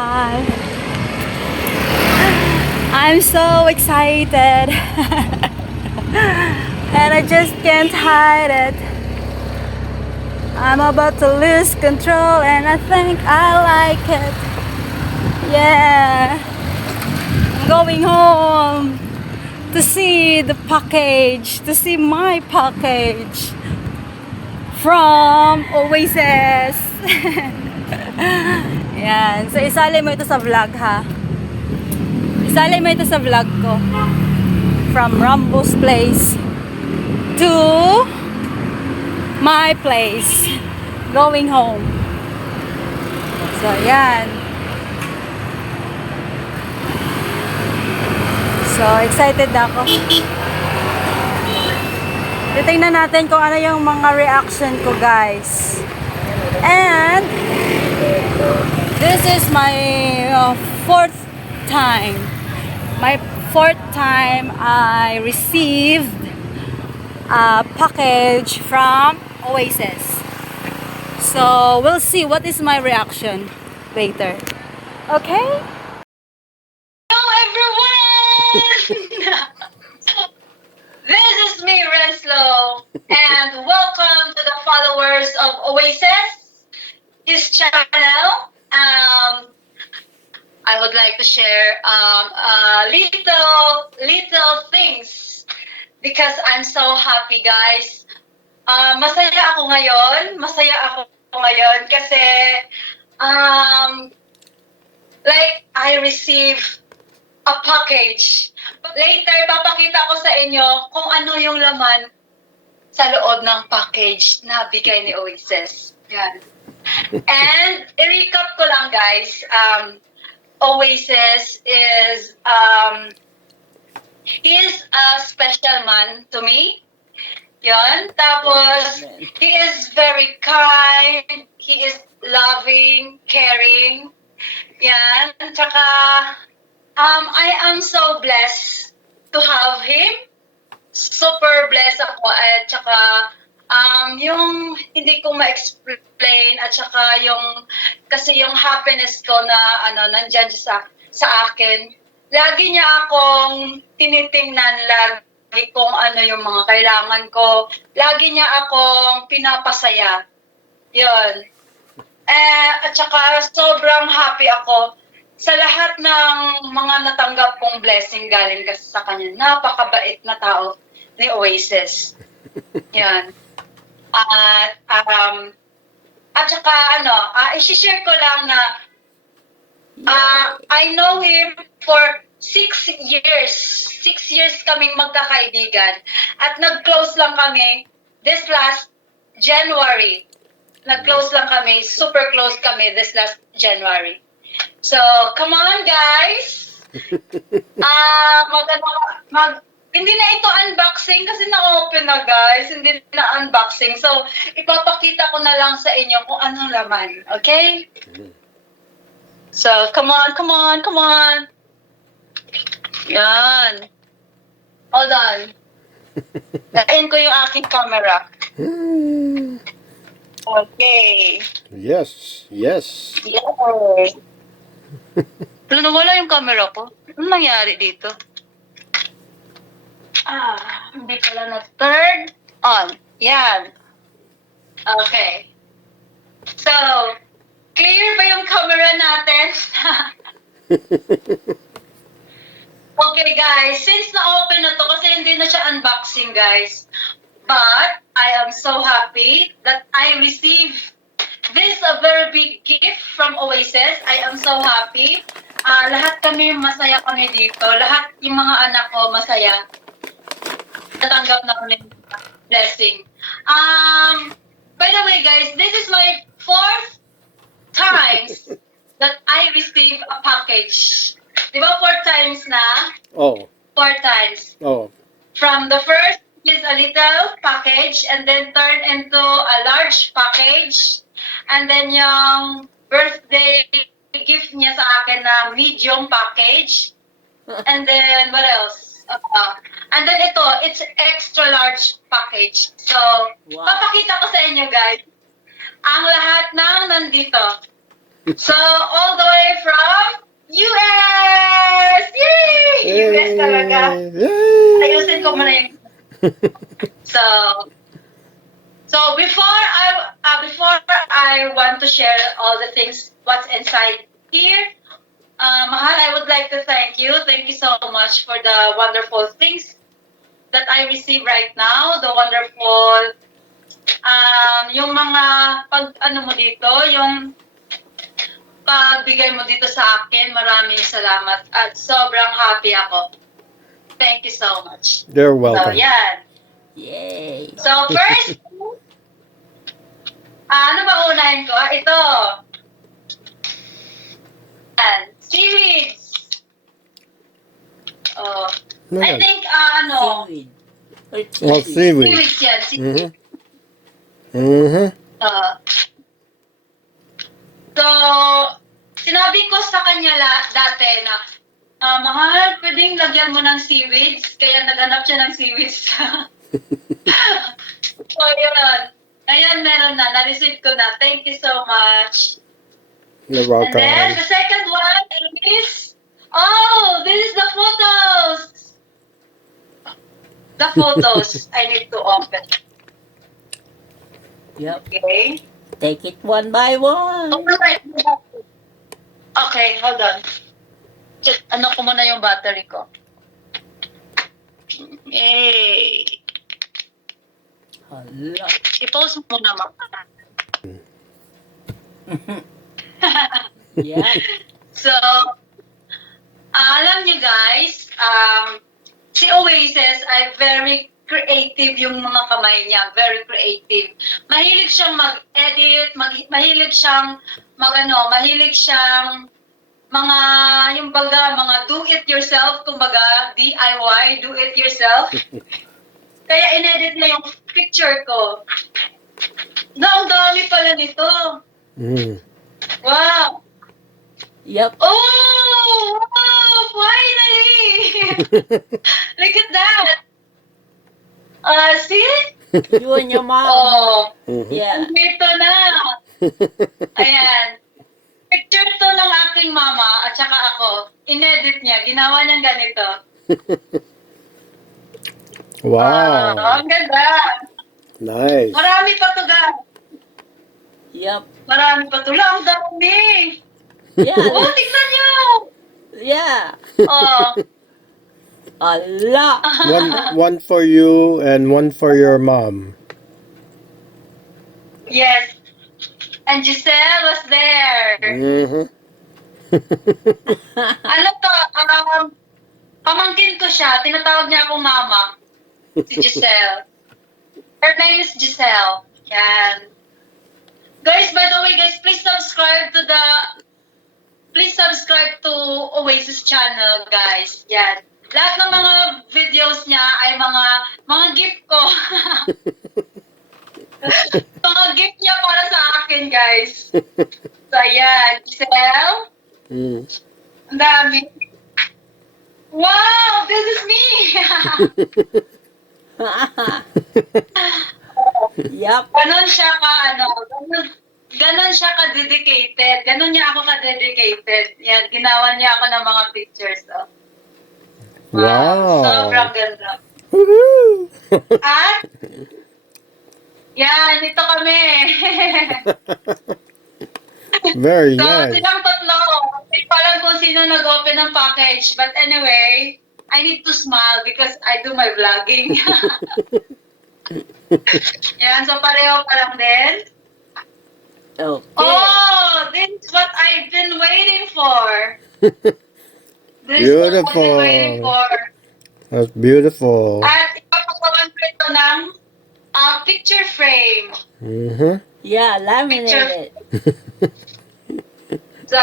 I'm so excited and I just can't hide it. I'm about to lose control and I think I like it. Yeah, I'm going home to see the package, to see my package from Oasis. Yan, so isali mo ito sa vlog ha. Isali mo ito sa vlog ko. From Rambo's place to my place. Going home. So, yan. So, excited na ako. Titingnan natin kung ano yung mga reaction ko, guys. And this is my fourth time. My fourth time I received a package from Oasis. So we'll see what is my reaction later. Okay? Hello everyone! This is me, Renslow, and welcome to the followers of Oasis, his channel. I would like to share little things because I'm so happy, guys. Masaya ako ngayon kasi like I receive a package. Later, papakita ko sa inyo kung ano yung laman sa loob ng package na bigay ni Oasis. Yan. And i-recap ko lang, guys. Oasis is he is a special man to me. Yon. Tapos he is very kind, he is loving, caring. Yan. Tsaka I am so blessed to have him. Super blessed ako at tsaka yung hindi ko ma-explain at saka yung kasi yung happiness ko na nandiyan sa akin. Lagi niya akong tinitingnan, lagi kung ano yung mga kailangan ko. Lagi niya akong pinapasaya. 'Yon. At saka sobrang happy ako sa lahat ng mga natanggap kong blessing galing kasi sa kanya. Napakabait na tao ni Oasis. 'Yan. At saka i-share ko lang na I know him for 6 years. 6 years kaming magkakaibigan. At nag-close lang kami this last January. Nag-close lang kami, super close kami this last January. So, come on guys! Hindi na ito unboxing kasi na-open na guys. Hindi na unboxing. So, ipapakita ko na lang sa inyo kung anong laman. Okay? So, come on. Yan. Hold on. Kain ko yung aking camera. Okay. Yes. Yay. Pero nawala yung camera ko. Anong nangyari dito? Hindi pala na-turn on. Yan. Okay. So, clear ba yung camera natin? Okay, guys. Since na-open na to, kasi hindi na siya unboxing, guys. But, I am so happy that I received this a very big gift from Oasis. I am so happy. Lahat kami masaya kami dito. Lahat yung mga anak ko masaya. Natanggap na kami blessing. By the way, guys, this is my 4th times that I receive a package. Di ba 4 times na? Oh. 4 times. Oh. From the first is a little package and then turn into a large package. And then yung birthday gift niya sa akin na medium package. And then what else? And then it's extra large package. So, Wow. papakita ko sa inyo guys ang lahat ng nandito. So, all the way from US! Yay! US talaga. Ayusin ko muna yung... So, before I want to share all the things what's inside here, Mahal, I would like to thank you. Thank you so much for the wonderful things that I receive right now. The wonderful, yung mga ano mo dito, yung pagbigay mo dito sa akin. Maraming salamat at sobrang happy ako. Thank you so much. You're So, welcome. yan. Yay! So, first, ano ba unahin ko? Ito. Yan. Seaweeds. Oh. I think, Seaweed. Or Well, seaweed. seaweeds yan. Seaweed. Mm-hmm. So, sinabi ko sa kanya dati na, Mahal, pwedeng lagyan mo ng seaweeds. Kaya naghanap siya ng seaweeds. So, yun. Ngayon, meron na. Na-receive ko na. Thank you so much. You're And welcome. then, the second one is, oh, this is the photos. The photos I need to open. Yep. Okay. Take it one by one. Okay, hold on. Ano ko muna yung battery ko. Yay. Hala. I-pause mo muna, Ma. Yeah. So, alam niyo guys, si Oasis ay very creative yung mga kamay niya. Very creative. Mahilig siyang mag-edit, mahilig siyang mahilig siyang mga, yung baga, mga do-it-yourself, kumbaga, DIY, do-it-yourself. Kaya inedit na yung picture ko. Ang dami pala nito. Mm. Wow! Yep. Oh! Wow! Finally! Look at that! See? You and your mom. Oh! Mhm. Yeah. Dito na! Ayan. Picture to ng aking mama at saka ako. Inedit niya. Ginawa niyang ganito. Wow. Ang ganda! Nice. Marami pa to, guys. Yep. Marami pa to. Ang dami! Yeah. Oh, tignan niyo! Yeah. Oh. Hala. One for you and one for your mom. Yes. And Giselle was there. Mm-hmm. Ano to, pamangkin ko siya. Tinatawag niya akong mama. Si Giselle. Her name is Giselle. Yan. Guys, by the way, guys, please subscribe to Oasis channel, guys. Yan. Lahat ng mga videos niya ay mga gift ko. Mga gift niya para sa akin, guys. So, ayan. Giselle. Mm. Ang dami. Wow! This is me! Yep. Ganon siya ganon siya ka-dedicated. Ganon niya ako ka-dedicated. Yan, ginawa niya ako ng mga pictures. Oh. Wow. Sobrang ganda. Woohoo! At, yan, ito kami. Very So, nice. silang tatlo. Hindi pa alam kung sino nag-open ng package. But anyway, I need to smile because I do my vlogging. Yan, so pareho pa lang din. Okay. Oh, this is what I've been waiting for. This is what I've Beautiful. been waiting for. That's beautiful. At ipapagawan ko ito ng picture frame. Mm-hmm. Yeah, laminated. So,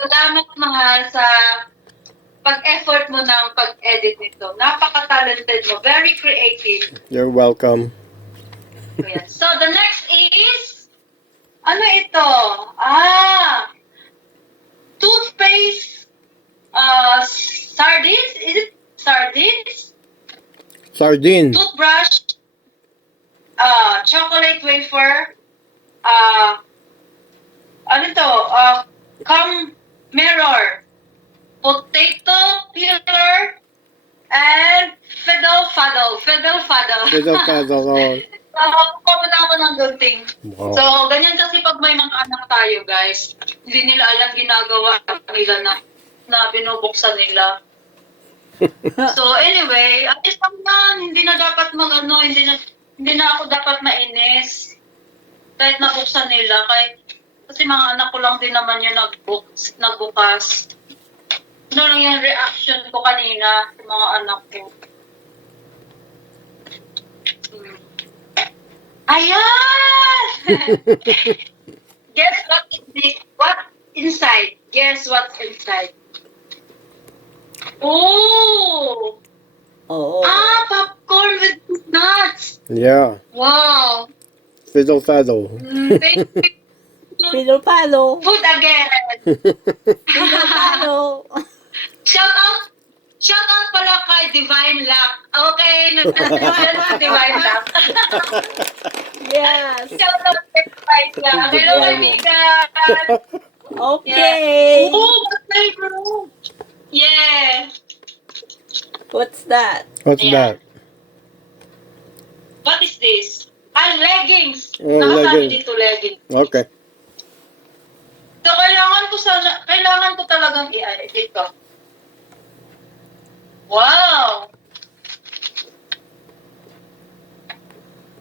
salamat mahal sa pag-effort mo ng pag-edit nito. Napaka-talented mo. Very creative. You're welcome. Ayan. So, the next is, ano ito? Toothpaste, sardines? Is it sardines? Sardine. Toothbrush, chocolate wafer, ano to? come mirror, potato peeler, and fiddle faddle. Fiddle faddle. Oh. Kumuna ako ng gunting. Wow. So, ganyan kasi pag may mga anak tayo, guys. Hindi nila alam ginagawa nila na binubuksan nila. So, anyway, at least naman, hindi na dapat hindi na ako dapat mainis. Kahit nabuksan nila, kasi mga anak ko lang din naman yung nagbukas. Ano lang yung reaction ko kanina sa mga anak ko. Ayan! Guess what is this? What inside? Guess what's inside? Oh! Oo. Popcorn with nuts! Yeah. Wow! Fiddle faddle. Thank you. Fiddle palo. Food again! Fiddle palo. Shout out pala kay Divine Luck. Okay, nagkakaroon sa Divine Luck. Yes. Shout out kay Divine Luck. Hello, kaibigan! Okay. Oh, what's my room? Yeah. What's that? What's Ayan. that? What is this? Leggings. Oh, Nakasabi leggings. dito leggings. Okay. So, kailangan ko talagang i-edit to. Wow!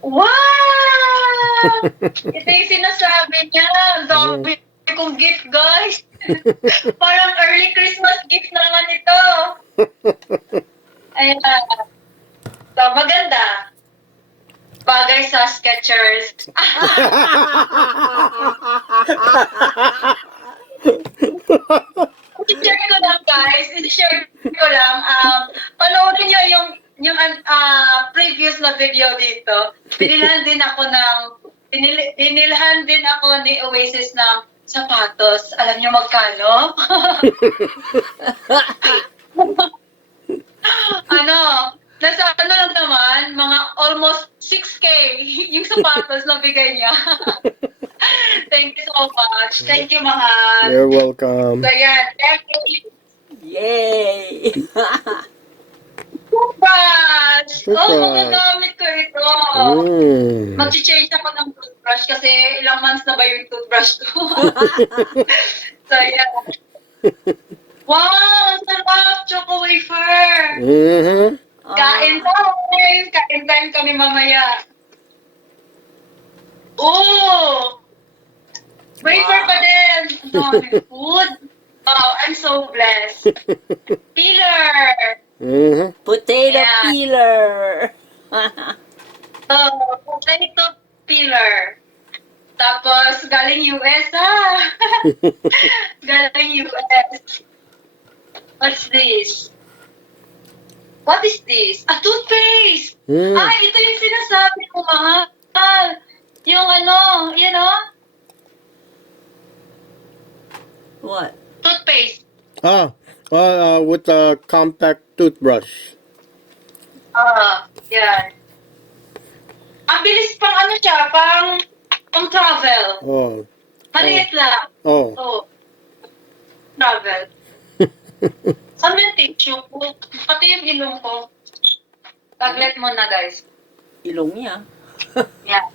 Wow! Ito yung sinasabi niya. Ang dami kong gift, guys. Parang early Christmas gift naman ito. Ayan. So, maganda. Bagay sa Skechers. I-share ko lang, guys. I-share ko lang. Panoorin nyo yung previous na video dito. Binilhan din ako ni Oasis ng sapatos. Alam nyo magkano? Nasa lang naman, mga almost 6K yung sapatos na bigay niya. Thank you so much. Thank you, mahal. You're welcome. So, yan. Thank you. Yay. Toothbrush! Toothbrush. Magagamit ko ito. Mag-change ako ng toothbrush kasi ilang months na ba yung toothbrush ko. So, yan. Wow! Ang sarap! Choco wafer! Mm-hmm. Kain time! Kain time kami mamaya. Oh! Wafer pa din! Ang daming food! Wow, I'm so blessed. Peeler! Mm-hmm. Potato Yeah. peeler. Potato peeler. Tapos, galing US, Galing US. What's this? What is this? A toothpaste! Mm. Ay, ito yung sinasabi ko, mahal. Yung What? toothpaste. With a compact toothbrush. Yan. Ang bilis pang siya, pang travel. Oh. Maliit lang. Oh. Oh. Travel. Saan ba yung tissue ko? Pati yung ilong ko. Taglet mo na, guys. Ilong niya. Yeah.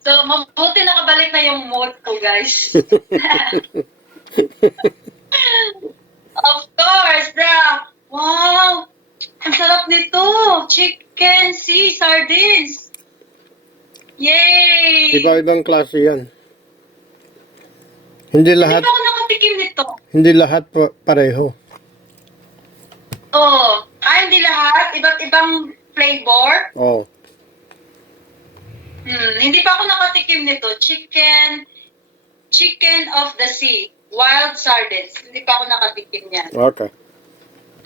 So, mabuti nakabalik na yung mood ko, guys. Of course, wow! Ang sarap nito! Chicken sea sardines! Yay! Iba-ibang klase yan. Hindi Hindi lahat, pa ako nakatikim nito. hindi lahat pareho. Oh, hindi lahat. Iba't ibang flavor. Oh. Hindi pa ako nakatikim nito. Chicken of the sea. Wild sardines. Hindi pa ako nakatikim niyan. Okay.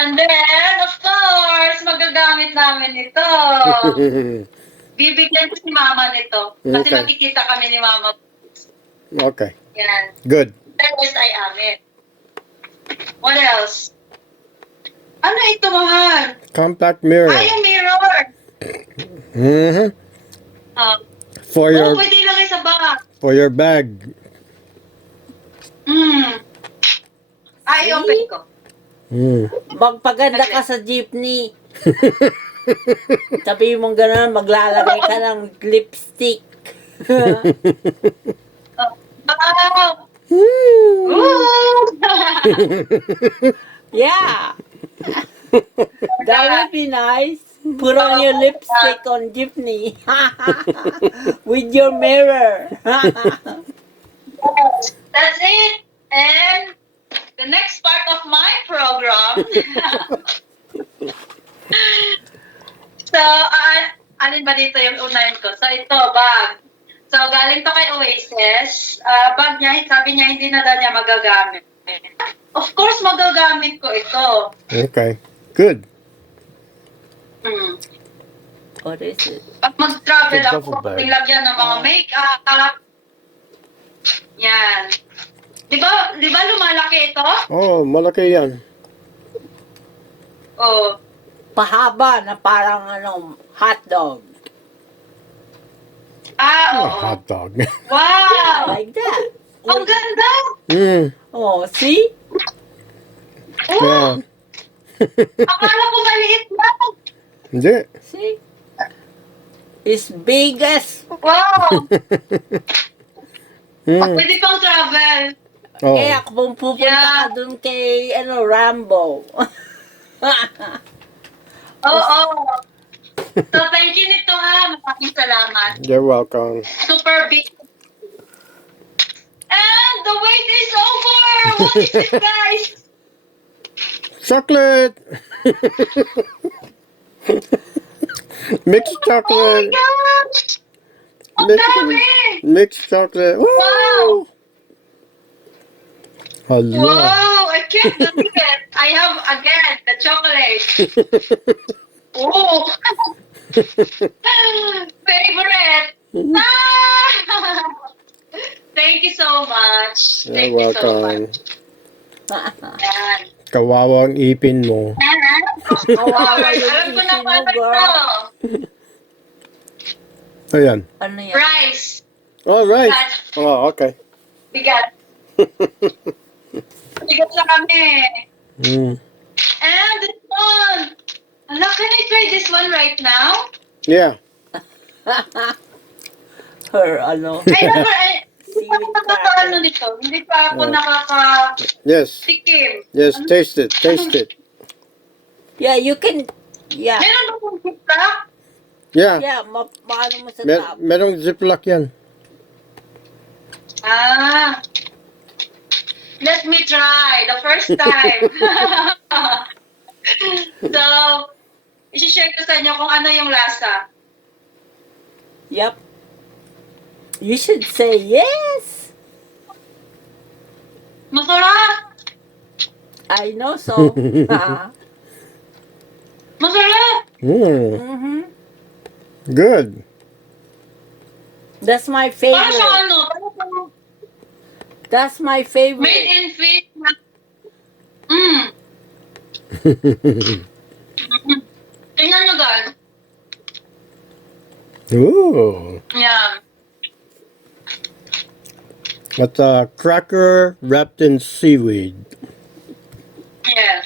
And then, of course, magagamit namin ito. Bibigyan ko si Mama nito. Kasi Okay. makikita kami ni Mama. Okay. Yan. Good. That is ay amin. What else? Ano ito, mahal? Compact mirror. Ay, yung mirror. Mm-hmm. Oh, For your pwede ilagay sa bag. for your bag. I-open ko. Magpaganda ka sa jeepney. Sabi mo gano'n, maglalagay ka ng lipstick. Wow! Ooh! Yeah. That would be nice. Put on your lipstick on jeepney. With your mirror. That's it. And the next part of my program. So, alin ba dito yung unahin ko? So, ito, bag. So, galing to kay Oasis. Bag niya, sabi niya, hindi na daw niya magagamit. Of course, magagamit ko ito. Okay. Good. What is it? Pag mag-travel It's a ako, duffel bag. nilagyan ng mga make-up. Yan. Di ba lumalaki ito? Oh, malaki yan. Oh. Pahaba na parang hotdog. Oh, Oo. hot dog. Wow! Like that. Ang ganda! Oh, see? Yeah. Akala ko maliit lang. Hindi. See? It's big as... Wow! Mm. Pwede pang travel. Oh. Kaya kung pupunta Yeah. ka dun kay, Rambo. Oo. So, thank you nito ha. Maraming salamat. You're welcome. Super big. And the wait is over! What is it, guys? Chocolate. Mixed Oh my chocolate. gosh! Ang dami! Mixed chocolate. Wow! Woo! Hello. Wow! I can't believe it. I have, again, the chocolate. Oh! Favorite! Ah! Thank you so much. You're Thank you so welcome. much. Yan. Kawawang ipin mo. Kawawa yung Alam ko na ipin mo, paano girl. ito. Ayan. Ano yan? Rice. All right. Bigat. Oh, okay. Bigat. Bigat sa kami. Mm. And this one. Ala, can I try this one right now? Yeah. Her, Hindi pa ako nakaka-ano nito. Hindi pa ako Oh. nakaka-tikim. Yes. Yes. Taste it. Taste it. Yeah, you can... Yeah. Meron ba kong pizza? Yeah. Yeah, maano mo sa Mer top. merong ziplock yan. Ah. Let me try. The first time. So, isi-share ko sa inyo kung ano yung lasa. Yep. You should say yes. Masarap! I know so. Masarap! Mm-hmm. Good. That's my Para sa favorite. ano? Para sa That's my made favorite. in Fit. Tingnan nyo guys. Ooh. Yan. That's a cracker wrapped in seaweed. Yes.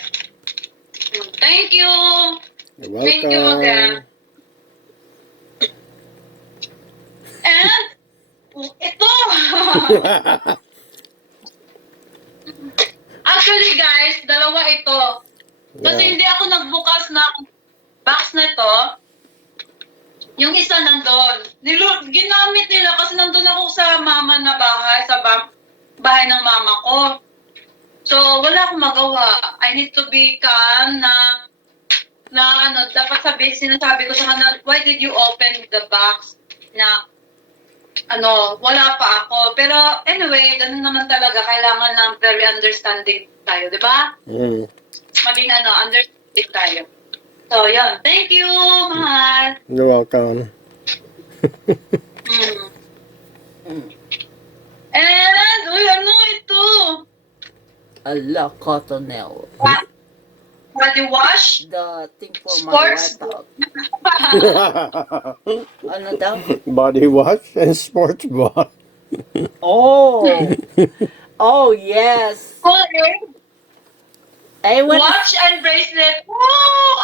Thank you. You're Thank you again. And ito. Actually guys, dalawa ito. Kasi Yeah. hindi ako nagbukas ng box na ito. Yung isa nandun. Ginamit nila kasi nandun ako sa mama na bahay, sa bahay ng mama ko. So, wala akong magawa. I need to be calm na dapat sinasabi ko sa kanila, why did you open the box na wala pa ako. Pero anyway, ganun naman talaga. Kailangan ng very understanding tayo, di ba? Mm. Maging understanding tayo. So, yun. Thank you, mahal. You're welcome. And, uy, ano ito? Ala, Cottonelle. Body wash? The thing for Sports? my workout. Ano daw? Body wash and sports bra. Oh. Oh, yes. Cool, eh? I want Watch and bracelet. Woo!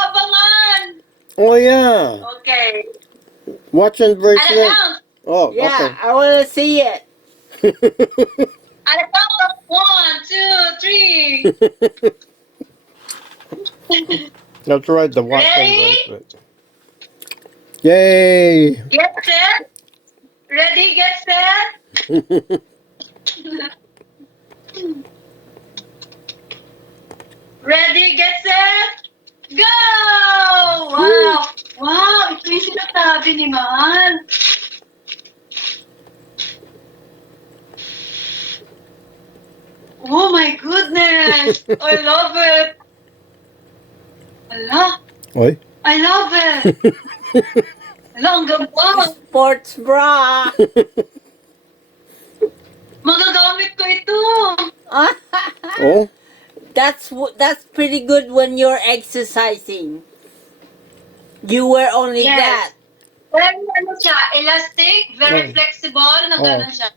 Abangan! Oh yeah. Okay. Watch and An bracelet. account. Oh, yeah, I want to see it. okay. An account of 1, 2, 3. That's right, the watch and Ready? bracelet. Yay! Get set. Ready, get set. Ready, get set. Go! Wow! Wow! Ito yung sinasabi ni Mahal. Oh my goodness! I love it! Ala! Oi. I love it! Ala, ang ganda! Sports bra. Magagamit ko ito! Oh, That's pretty good when you're exercising. You wear only Yes. that. Very ano siya, elastic, very Oh. flexible, na Oh. gano'n siya.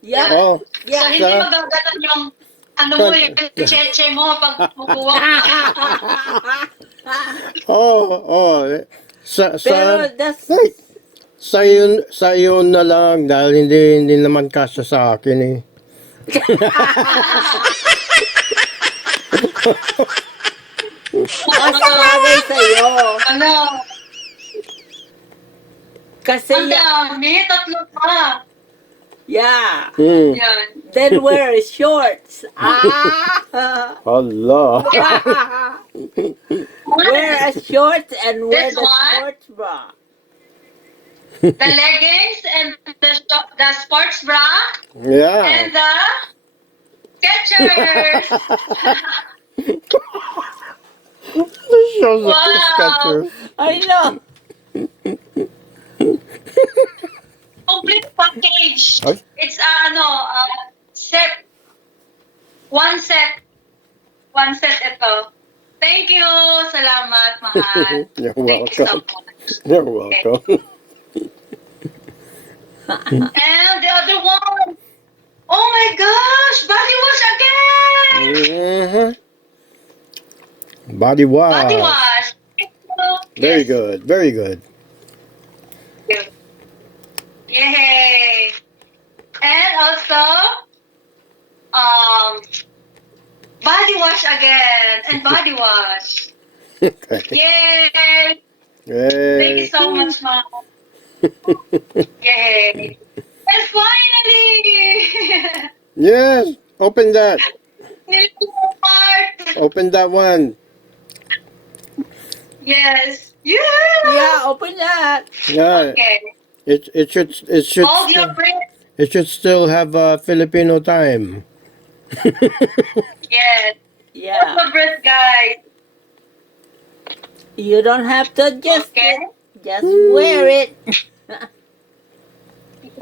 Yeah. oh. So, Yeah. hindi magagalan yung, ano mo, yung cheche mo pag mukuha ka. Oh. Pero that's Wait. Sa iyo na lang dahil hindi naman kasya sa akin eh. mas bagay sa'yo. Ano? Kasi Ang dami, tatlo pa. yeah. Yan. Then wear shorts. Ah. Allah. Wear a short and wear This the one? sports bra. The leggings and the sports bra Yeah. and the Skechers. This shows the Wow. Skechers. I know. Complete package. Ay. It's set. One set. One set ito. Thank you. Salamat, mahal. You're Thank you so welcome. much. You're welcome. And the other one. Oh my gosh! Body wash again! Mhm. Body wash. Body wash. Thank you. Very Yes. good. Very good. Yay! And also, body wash again and body wash. Okay. Yay! Yay. Thank you so much, Mom. Yay! And finally, Yes. Open that. nilong part. Open that one. Yes. Yeah. Yeah, open that. Yeah. Okay. It should Hold your breath. it should still have Filipino time. Yes. Hold Yeah. your breath, guys. You don't have to adjust Okay. it. Just wear it.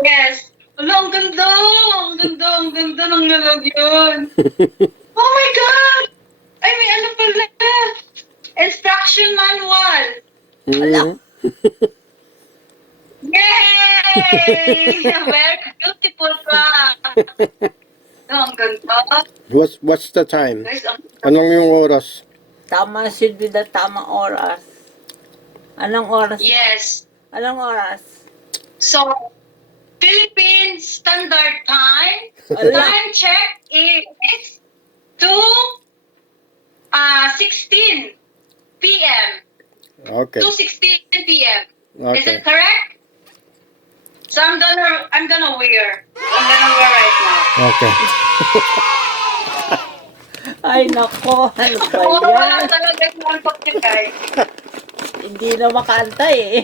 Yes. Ala, ang ganda! Ang ganda, ang ganda ng lalagyan. Oh my God! Ay, may ano pala. Instruction manual. Mhm. Yay! Very beautiful pa. Ang ganda. What's the time? Guys, ang Anong yung oras? Tama should be the tamang oras. Anong oras? yes. Anong oras? So, Philippine Standard Time. Ala. Time check is 16 p.m. Okay. 2:16 p.m. Is Okay. it correct? So I'm gonna wear. I'm gonna wear right now. Okay. Ay, nako. Ano ba Oh, wala yan? talaga yung pag guys. Hindi na makantay eh.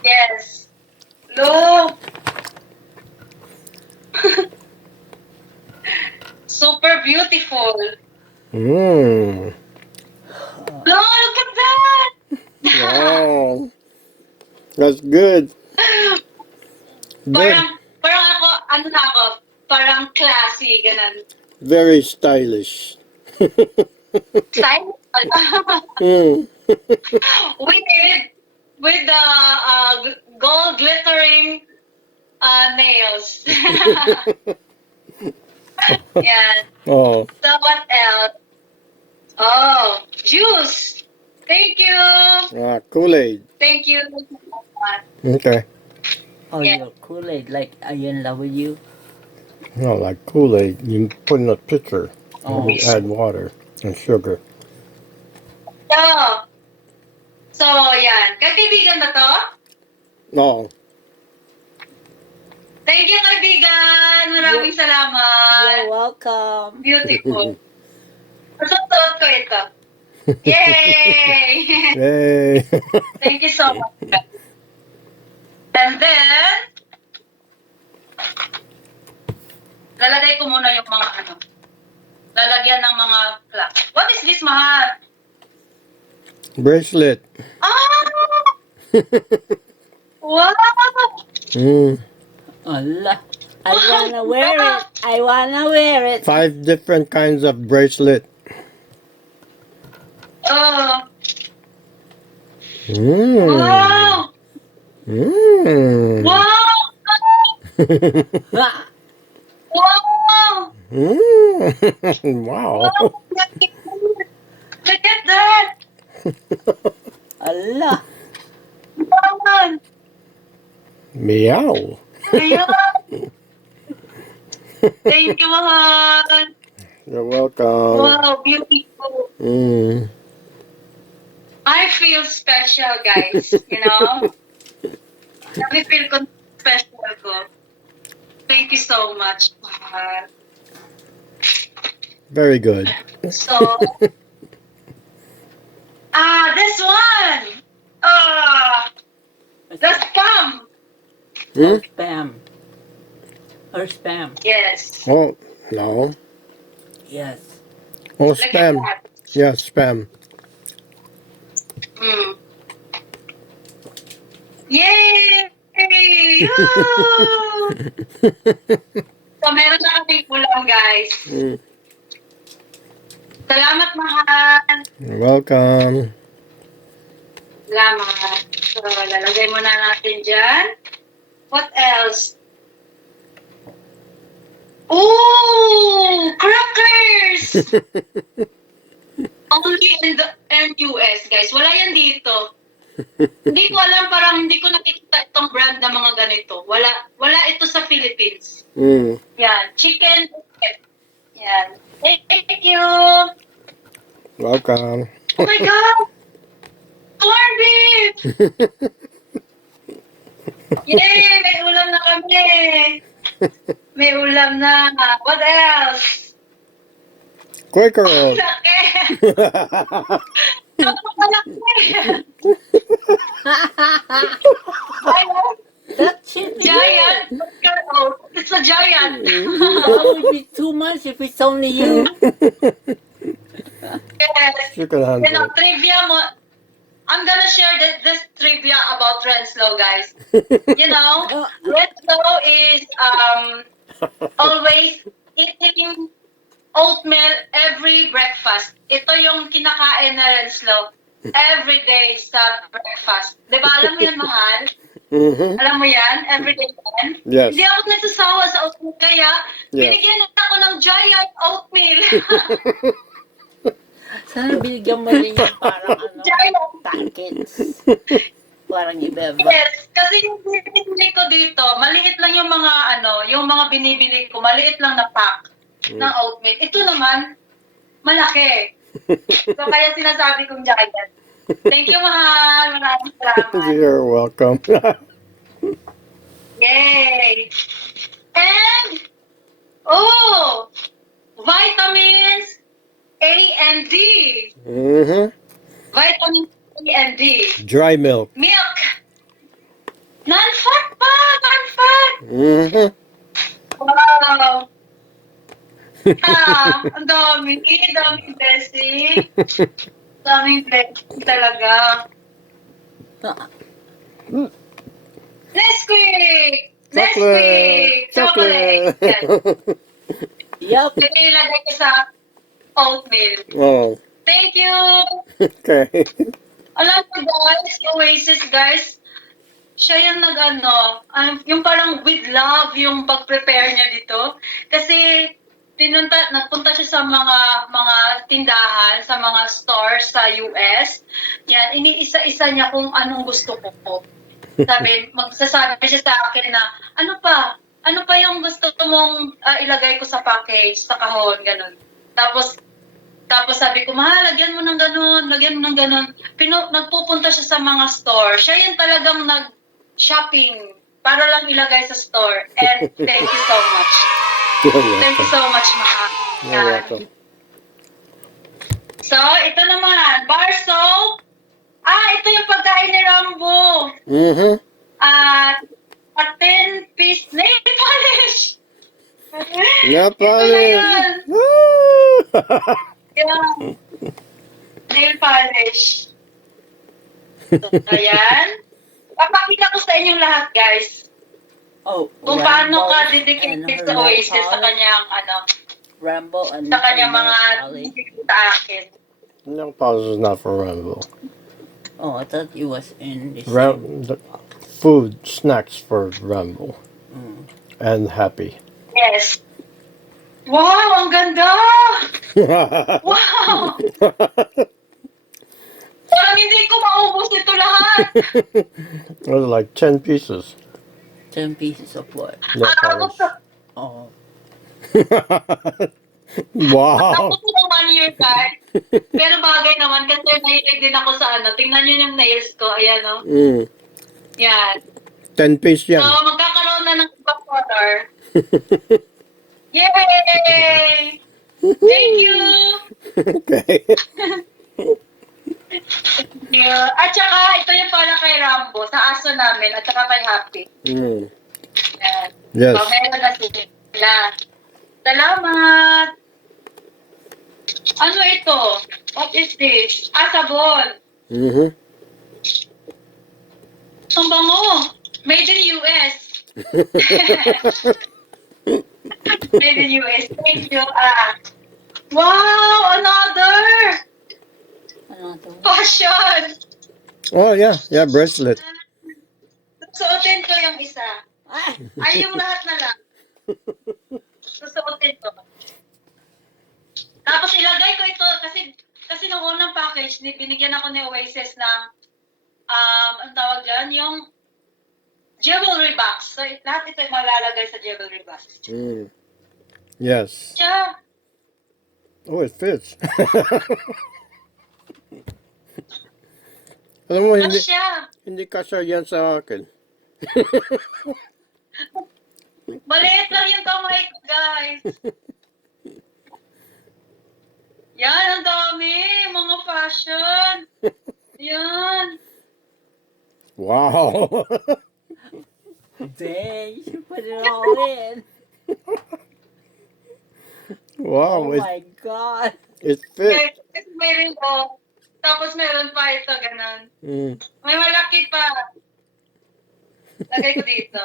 Yes. Look. Super beautiful. Mm. Look at that. Wow. That's good. Parang ako, ano na ako, parang classy, ganun. Very stylish. Style. Mm. with the gold glittering nails. Yan. Oh, So what else? Oh, juice. Thank you. Kool-Aid. Thank you. Okay. Oh, Yeah. your Kool-Aid, like I in love with you. No, like Kool-Aid, you put in a pitcher, Oh, you add water and sugar. So, yan. Kaibigan ba to? No, Thank you, kaibigan. Maraming salamat. you're welcome. Beautiful. Masusuot ko ito. Yay! yay. Thank you so much. And then, lalagay ko muna yung mga ano. Lalagyan ng mga clock. What is this, mahal? Bracelet. Ah! Wow! Mm. Allah. I wanna wear it. I wanna wear it. 5 different kinds of bracelet. Oh, Mm. wow! Mm. Wow! Ah, Wow! Mm. Wow. Look at that! Allah. Wow! Meow. Ayan! Thank you, mahal! You're welcome. Wow, beautiful! Mm. I feel special, guys. You know? I feel special ko. Thank you so much, mahal. Very good. So, this one! The spam! Hmm? Spam. Or spam. Yes. Oh, no. Yes. Oh, Look at spam. that. Yeah, spam. Mm. Yay! Woo! So, meron na kaming ulam, guys. Mm. Salamat, mahal. You're welcome. Salamat. So, lalagay muna natin dyan. What else? Ooh! Crackers! Only in the US, guys. Wala yan dito. Hindi ko alam, parang hindi ko nakikita itong brand na mga ganito. Wala ito sa Philippines. Mm. Yan. Chicken. Yan. Thank you. Welcome. Oh my God! Corn beef! Yay! May ulam na kami! May ulam na. What else? Quaker oat. Laki! Napakalaki! Giant! That's it. Giant! Oh, it's a giant! That would be too much if it's only you. Yes. You can handle You know, it. trivia mo. I'm gonna share this trivia about Renslow, guys. You know, Renslow is always eating oatmeal every breakfast. Ito yung kinakain na Renslow every day sa breakfast. Di ba? Alam mo yan, mahal? Mm-hmm. Alam mo yan? Every day yan? Yes. Hindi ako nagsasawa sa oatmeal, kaya Yes. binigyan ako ng giant oatmeal. Sana binigyan mo rin yung parang ano, Giant. packets. Parang iba-iba. Yes, kasi yung binibili ko dito, maliit lang yung mga yung mga binibili ko, maliit lang na pack ng oatmeal. Ito naman, malaki. So kaya sinasabi kong giant. Thank you, mahal. Maraming salamat. You're welcome. Yay! And, vitamins A and D. Mm-hmm. Vitamin A and D. Dry milk. Milk. Non-fat pa! Non-fat! Mm-hmm. Wow! Ang dami. Daming blessing. Daming blessing talaga. Nesquik! Nesquik! Chocolate! Yan. Yup. Nilagay ko sa oatmeal. Oh, Thank you! okay. Alam mo guys, Oasis guys, siya yung nag-ano, yung parang with love yung pag-prepare niya dito. Kasi nagpunta siya sa mga tindahan, sa mga stores sa US. Yan, iniisa-isa niya kung anong gusto ko. Magsasabi siya sa akin na, ano pa yung gusto mong ilagay ko sa package, sa kahon, ganun. Tapos sabi ko, mahal, lagyan mo ng ganun. Nagpupunta siya sa mga store. Siya yung talagang nag-shopping para lang ilagay sa store. And thank you so much. Thank you so much, mahal. You're welcome. So, ito naman, bar soap. Ito yung pagkain ni Rambo. Mm-hmm. At a 10-piece nail polish. Nga Ito na pala. yun. Woo! Yung nail polish. So, ayan. Papakita ko sa inyong lahat, guys. Oh, Kung paano ka and dedicated her sa nail Oasis sa polish. kanyang, Rambo and sa kanyang her mga nail polish. sa akin. No, pause is not for Rambo. Oh, I thought it was in the same. The food, snacks for Rambo. And happy. Yes. Wow, ang ganda! Wow! Parang hindi ko maubos ito lahat. It was like 10 pieces. 10 pieces of what? Nail Ako polish. sa Oh, Wow. Ako ng 1 year, guys. Pero bagay naman kasi mahilig din ako sa ano. Tingnan nyo yung nails ko. Ayan, o. Yan. 10 piece So, yan. magkakaroon na ng ibang color. Yay! Thank you! Okay. Yeah. At saka, ito yung para kay Rambo, sa aso namin, at saka kay Happy. Yan. Yes. So, meron na sila. Salamat! Ano ito? What is this? Sabon. Mm-hmm. Ang bango. Made in US. Made in US. Thank you. Wow! Another! ano to? Fashion! Oh, yeah. Yeah, bracelet. Susuotin ko yung isa. Ay, yung lahat na lang. Susuotin ko. Tapos ilagay ko ito kasi nung unang package, binigyan ako ni Oasis ng ang tawag dyan, yung jewelry box. So, lahat ito yung malalagay sa jewelry box. Yes. Yeah. Oh, it fits. Alam mo, Kasya. hindi kasya yan sa akin. Maliit lang yung kamay ko, guys. Yan, ang dami. Mga fashion. Yan. Wow. Dang, you put it all in. Wow, Oh my God. it fits. Kasi meron ko. Tapos meron pa ito, ganun. May malaki pa. Lagay ko dito.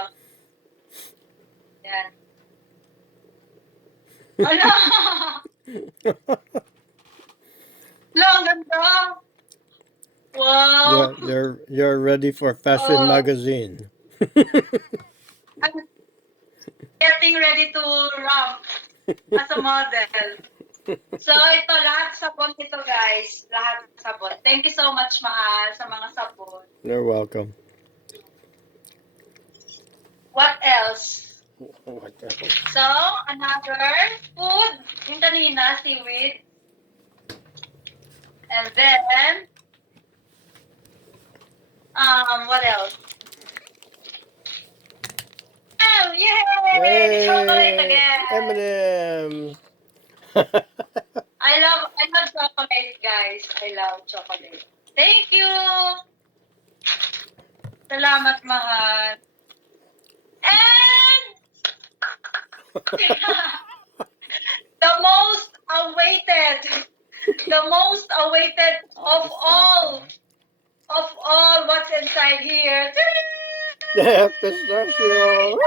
Yan. Ano? Lo, ang ganda. Wow. You're ready for fashion magazine. I'm getting ready to ramp as a model. So, ito, lahat sabon ito, guys. Lahat sabon. Thank you so much, mahal, sa mga sabon. You're welcome. What else? What the hell? So, another food. Yung kanina, seaweed. And then, what else? Oh, yay! Chocolate again! M&M. I love chocolate, guys. I love chocolate. Thank you! Salamat, mahal. And the most awaited of all what's inside here. Yeah, pistachio.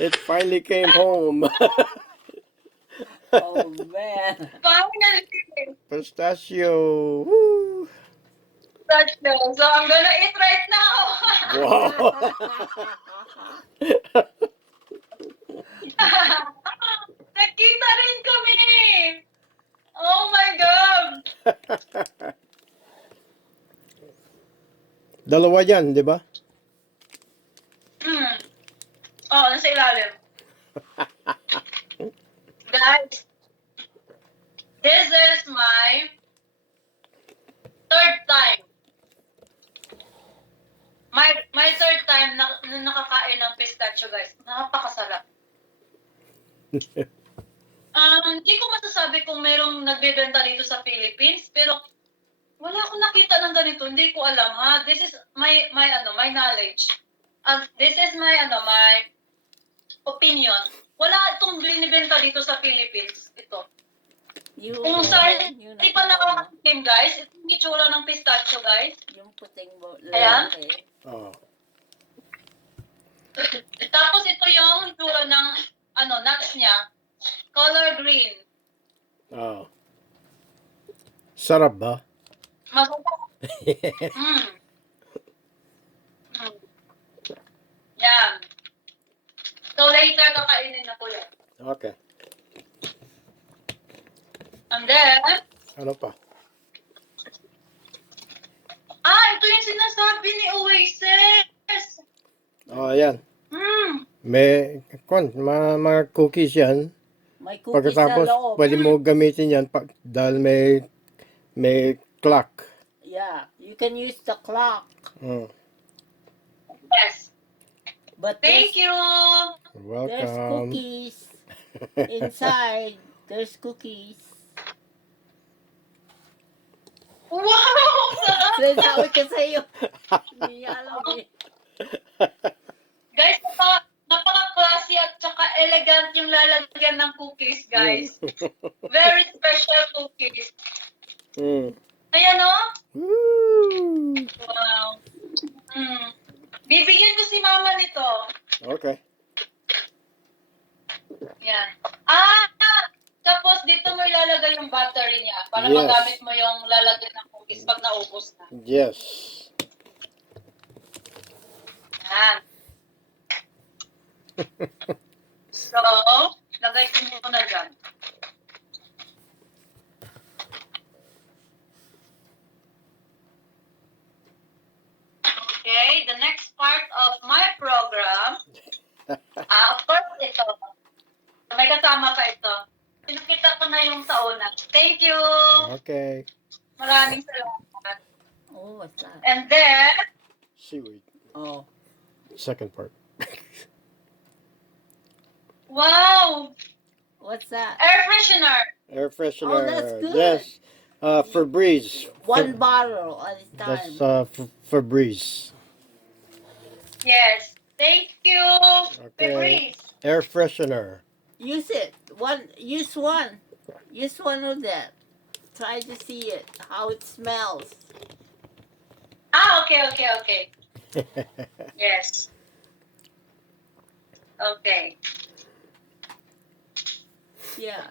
It finally came home. Oh man. Finally. Pistachio. Woo! That's no. So I'm gonna eat right now. Wow. Nagkita rin kami. Oh my God. Dalawa yan, di ba? Oh, nasa ilalim. Guys, this is my third time. My third time na nakakain ng pistachio, guys. Napakasarap. Hindi ko masasabi kung merong nagbebenta dito sa Philippines, pero wala akong nakita ng ganito. Hindi ko alam, ha? This is my knowledge. This is my opinion. Wala itong binibenta dito sa Philippines. Ito. Kung saan, hindi pa nakakatim, guys. Ito yung itsura ng pistachio, guys. Yung puting Ayan. lalaki. Oh. Tapos ito yung itsura ng nuts niya. Color green. Oh. Sarap ba? Masarap. Yan. So later kakainin na ko yan. Okay. And then, Ano pa? ito yung sinasabi ni Oasis. Oh, ayan. Hmm. May, mga cookies yan. May cookies Pagkatapos, sa loob. pwede mo gamitin yan dahil may clock. Yeah, you can use the clock. Mm. Yes. But Thank you. there's Welcome. cookies inside. There's cookies. Wow! Sarap. Sinasabi ko sa'yo. Hindi niya alam eh. Guys, napaka-classy at saka elegant yung lalagyan ng cookies, guys. Very special cookies. Mm. Ayan, oh. Woo! Wow. Bibigyan ko si mama nito. Okay. Yan. Tapos dito mo ilalagay yung battery niya para Yes. magamit mo yung lalagyan ng cookies pag naubos na. Yes. Yan. So, lagay ko muna dyan. Okay, the next part of my program, of course, ito. May kasama pa ito. Pinakita ko na yung sa una. Thank you! Okay. Maraming salamat. Oh, what's that? And then, Seaweed. Oh, Second part. wow! what's that? Air freshener. Air freshener. Oh, that's good. Yes. Febreze. One bottle at a That's time. Febreze. Yes. Thank you, Okay. Febreze. Air freshener. Use it. Use one. Use one of that. Try to see it, how it smells. Okay. Yes. Okay. Yeah.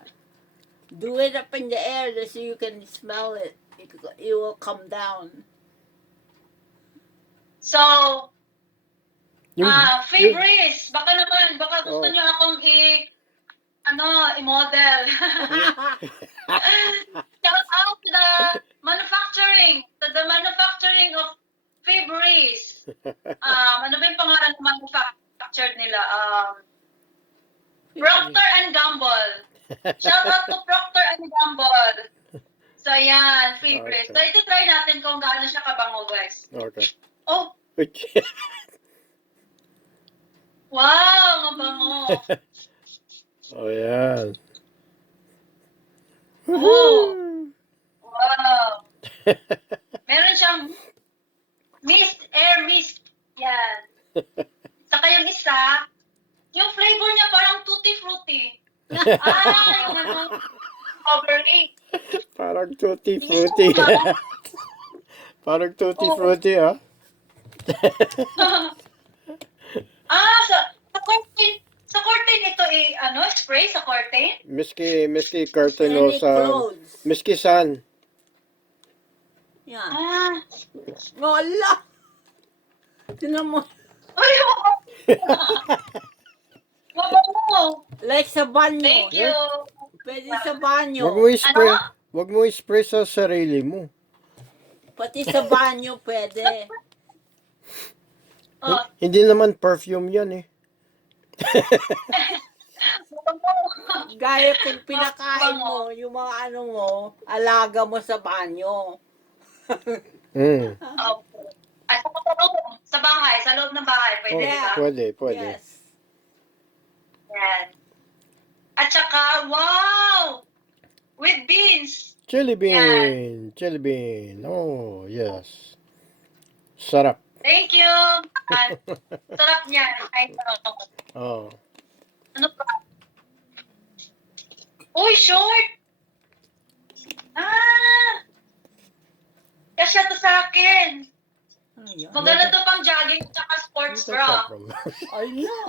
Do it up in the air so you can smell it. It will come down. So, Yung- Febreze, baka gusto Oh. niyo akong i-model. Shout out to the manufacturing of Febreze. Ano ba yung pangalan ng manufactured nila? Procter and Gamble. Shout out to Procter and Gamble. So, yan, Febreze. Okay. So, ito try natin kung gaano siya kabango, guys. Okay. Oh, wow, mabango. Oh, yeah. Oh, wow. Meron siyang air mist. Yan. Saka yung isa, yung flavor niya parang tutti frutti. Yung strawberry. Parang tutti frutti. Parang tutti frutti, ah. Sa Sa curtain ito spray sa curtain? Miski curtain o Any sa... clothes. Miski sun. Yeah. Ah. Wala. Tinan mo. Ay, mo. Like sa banyo. Thank you. Pwede sa banyo. Wag mo i-spray. Ano? Wag mo i-spray sa sarili mo. Pati sa banyo pwede. Oh, Hindi naman perfume yan eh. Gaya kung pinakain mo, yung mga ano mo, alaga mo sa banyo. Mm. Ay, sa bahay, sa loob ng bahay, pwede Oh, ba? pwede. Yes. Yan. At saka, wow! With beans. Chili bean. Oh, yes. Sarap. Thank you. Sarap niya. I know. Oh. Ano pa? Uy, short! Kasya to sa akin. Ano yun? Maganda to pang jogging at saka sports Where's that bra. come from? I know.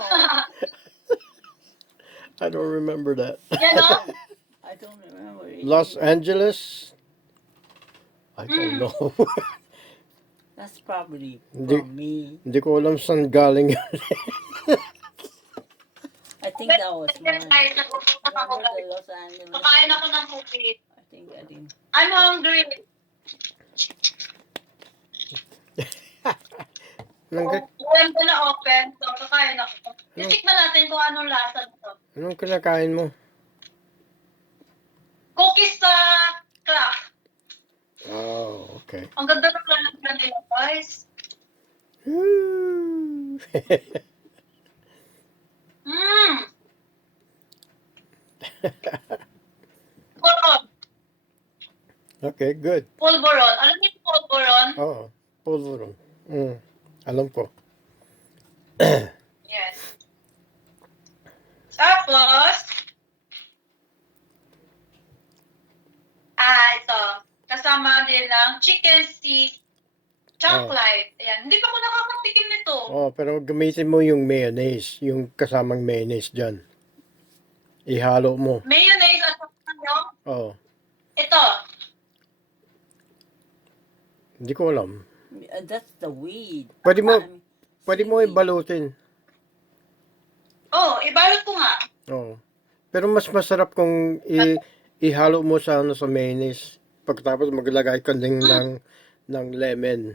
I don't remember that. Yan o. I don't remember it. Los Angeles? I don't know. That's probably Hindi- from me. Hindi ko alam saan galing yun. I think that was mine. Guys, napupunta ako. Remember the Los Angeles? Kakain ako ng cookie. I think I didn't. I'm hungry. When ko na open, so kakain ako. Itikman natin kung anong lasa nito. Anong kinakain mo? Cookies sa clock. Oh, okay. Ang ganda ng lalagyan nila, guys. Mmm! Pulboron. Okay, good. Pulboron. Alam niyo yung pulboron? Oh, pulveron. Alam ko. Yes. Tapos, ito. Kasama din ng chicken seed chocolate. Ayan. Hindi pa ako nakakatikim nito. Oh, pero gamitin mo yung mayonnaise, yung kasamang mayonnaise dyan. Ihalo mo. Mayonnaise at ano? Oh, Ito. hindi ko alam. That's the weed. Pwede mo, I mean, pwede mo seaweed. ibalutin. Oh, ibalot ko nga. Oh. Pero mas masarap kung ihalo mo sa sa mayonnaise. Pagkatapos maglagay ka din ng lemon.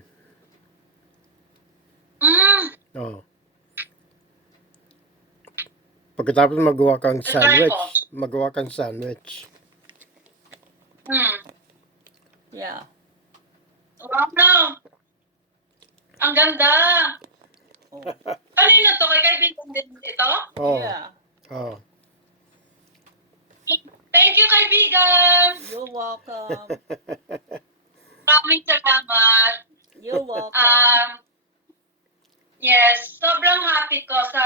Mmm. Oh. Pagkatapos magawa kang sandwich. Magawa kang sandwich. Yeah. Wow, no. Ang ganda. Oh. Ano yun to? Kay kaibigan din ito? Oh. Yeah. Oh. Thank you, kaibigan. You're welcome. Maraming salamat. You're welcome. Yes, sobrang happy ko sa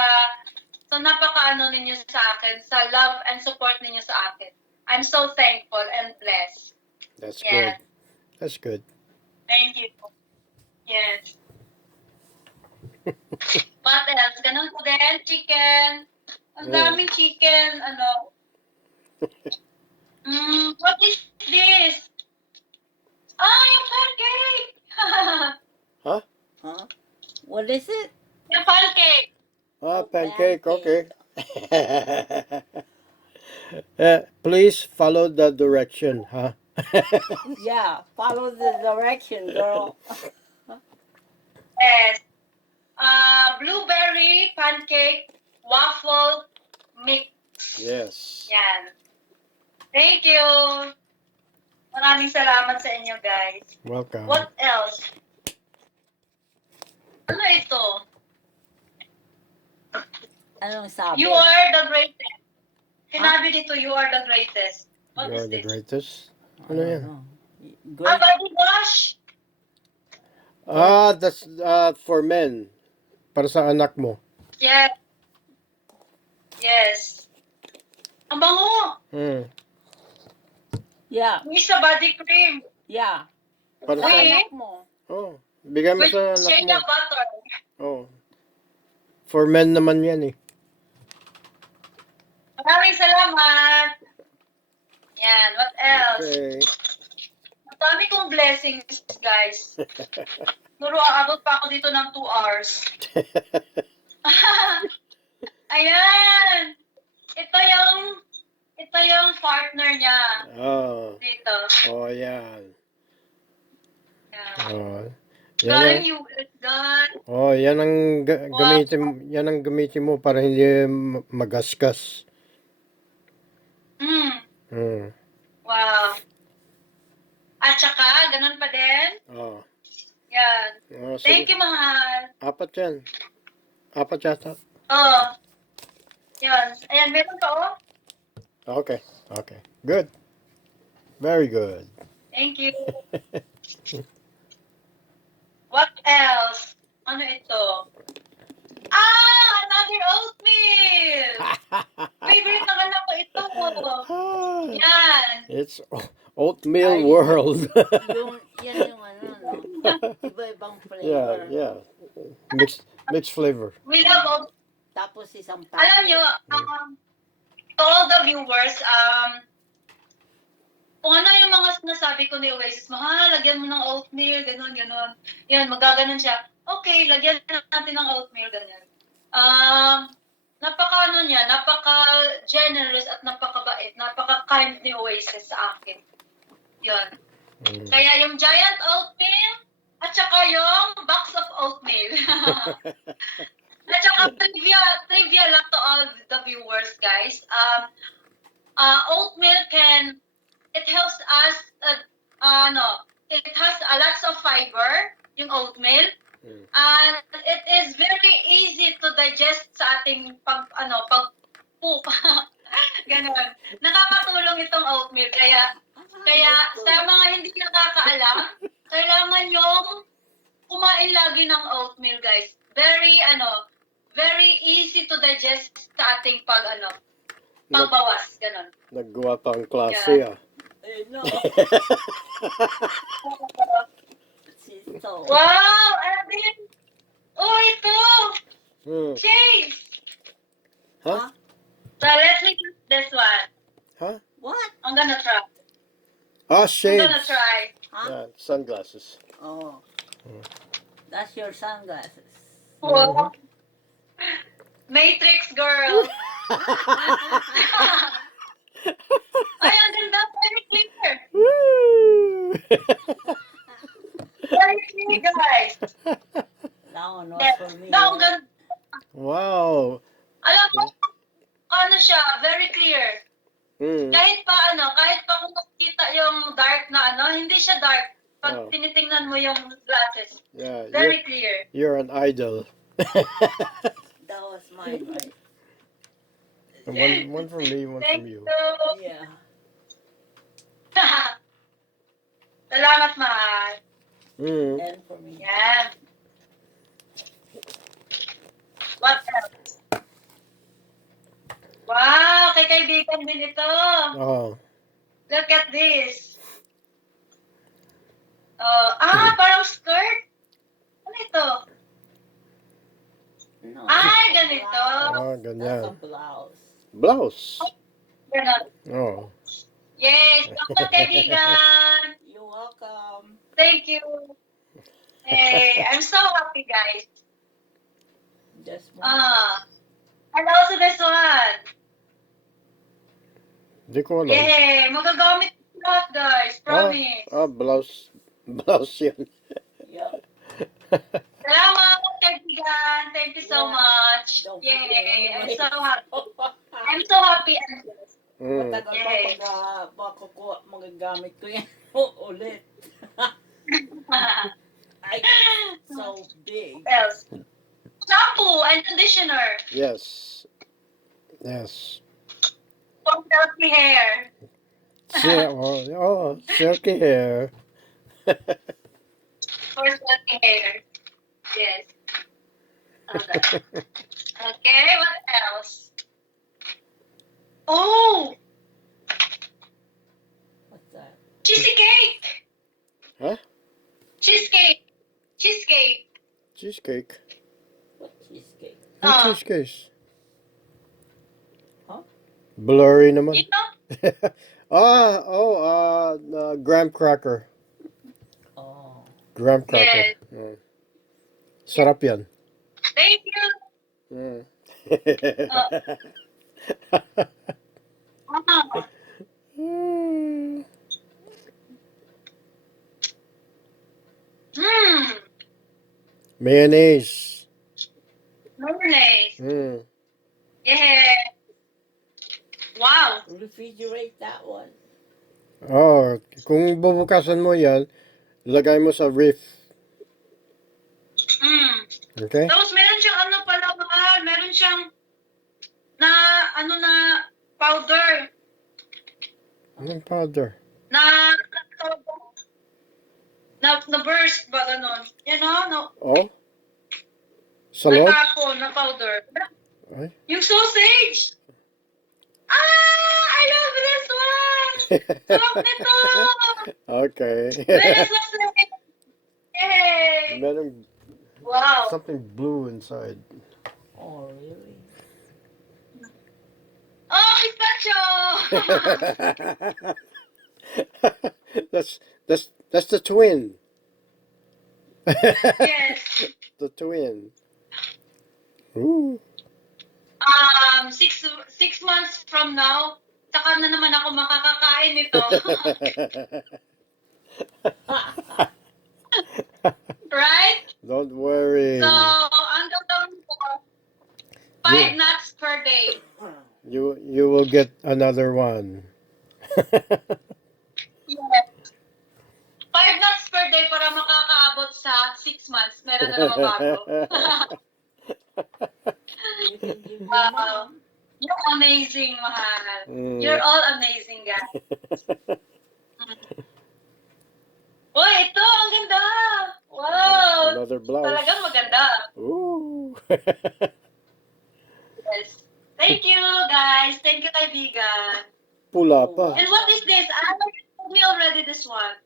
napakaano ninyo sa akin, sa love and support ninyo sa akin. I'm so thankful and blessed. That's Yeah. good. That's good. Thank you. Yes. What else? Ganun po din, chicken. Ang daming chicken, ano. What is this? Yung pancake! Huh? Huh? What is it? Yung pancake! Ah, pancake. Okay. Please follow the direction, huh? Yeah, follow the direction, girl. Yes. Blueberry pancake waffle mix. Yes. Yan. Thank you. Maraming salamat sa inyo, guys. Welcome. What else? Ano ito? Anong sabi? You are the greatest. Sinabi dito, you are the greatest. What You is are the this? greatest. Ano yan? Great. Body wash. Ah, that's for men. Para sa anak mo. Yes. Yes. Ang bango. Yeah, Yung isa body cream. yeah. Para sa Okay. Anak mo. Oh, bigay mo With sa anak shea mo. butter. Oh. For men naman yan eh. Maraming salamat. Yan, what else? Okay. Ang dami kong blessings, guys. Nuro, aabot pa ako dito ng 2 hours. Ayan! Ito yung partner niya Oh. dito. Oh, yan. Yan. Oh. Galing Yan ang, US, God. oh, yan ang gamitin mo para hindi magasgas. Mm. Hmm. Wow. At saka, ganun pa din. Oh. Yan. Oh, Thank you, mahal. 4 yan. 4 yata. Oh. Yan. Ayan, meron pa, oh. Okay. Okay. Good. Very good. Thank you. What else? Ano ito? Ah! Another oatmeal! Favorite na anak ko ito. Yan. It's oatmeal world. Yan yung ano, no? Iba-ibang Yeah, flavor. yeah. Mixed flavor. We love oatmeal. Tapos isang Alam nyo, to all the viewers, kung ano yung mga sinasabi ko ni Oasis, mahal, lagyan mo ng oatmeal, gano'n, gano'n. Yan, magaganon siya. Okay, lagyan natin ng oatmeal, ganyan. Napaka-generous at napaka-bait, napaka-kind ni Oasis sa akin. Yan. Mm. Kaya yung giant oatmeal, at saka yung box of oatmeal. At saka trivia lang to all the viewers, guys. Oatmeal it helps us, it has lots of fiber, yung oatmeal. Mm. And it is very easy to digest sa ating pag-poop. Ganon. Nakakatulong itong oatmeal. Kaya sa mga hindi nakakaalam, kailangan yung kumain lagi ng oatmeal, guys. Very easy to digest sa ating pagbawas. Ganon. Naggawa pang klase ah. Eh, no. So, Wow! Adin! Oh, ito! Hmm. Chase! Huh? So, let me use this one. Huh? what? I'm gonna try. Ah, I'm shades. gonna try. Huh? Yeah, sunglasses. Oh. That's your sunglasses. Wow. Matrix girl. Ay, ang ganda. Very clear. Woo! Very clear, guys. That one was for me. No, ang ganda. Wow. Alam mo, ano siya, very clear. Hmm. Kahit pa kung nakikita yung dark na hindi siya dark. Pag Oh. tinitingnan mo yung glasses, Yeah, very clear. you're an idol. That was mine, right? One from me, one Thank from you. you. Yeah. Salamat, mahal. Hmm. And for me. Yan. What else? Wow, kay kaibigan din ito. Oh. Look at this. Parang skirt? Ano ito? No, Ay, it's a ganito. blouse. Oh, That's a ganyan. blouse. Blouse. Ganon. Oh. Yes, ako kaibigan. You're welcome. Thank you. Hey, I'm so happy, guys. Just one. And also this one. Di ko alam. Yay! Magagamit ko lahat, guys. Promise. Blouse. Blouse yan. Yeah. Salamat, kaibigan. Thank you so Yeah. much. Don't Yay! forget I'm anyway. so happy. I'm so happy and blessed. Hmm. Matagal pa Yay. pag magagamit ko yan ulit. I so big. What else? Shampoo and conditioner Yes. Yes. for healthy hair. Silky hair. For healthy hair. Yes. Okay. Okay, what else? Oh! What's that? Cheesecake! Huh? Cheesecake! Cheesecake! Cheesecake. What cheesecake? What cheesecake? Huh? Blurry naman. You know? Graham cracker. Oh. Graham cracker. Yes. Mm. Sarap yan. Thank you. Mm. Ah, mm, Mayonnaise. very nice. Mm. Yeah. Wow. Refrigerate that one. Oh, kung bubukasan mo yan, lagay mo sa ref. Mm. Okay? Tapos meron siyang ano pala, mahal. Meron siyang na ano na powder Anong powder? na na burst ba ganon? You know, no, Oh? Sa loob? natapon na powder. Ay. Yung sausage. I love this one. Sarap nito. Okay. Meron sausage. Yay. Meron Wow. something blue inside. Oh, really? Oh, pistachio. that's the twin. Yes. The twin. Ooh. 6 months from now, saka na naman ako makakakain nito. Right? Don't worry. So, ang gagawin ko, 5 nuts per day. You will get another one. Yes. 5 nuts per day para makakaabot sa 6 months. Meron na naman bago. You can give me Wow. one. You're amazing, mahal. Mm. You're all amazing, guys. Uy, ito, ang ganda. Wow. Another blouse. Talagang maganda. Ooh. Yes. Thank you, guys. Thank you, kaibigan. Pula pa. And what is this? You told me already this one.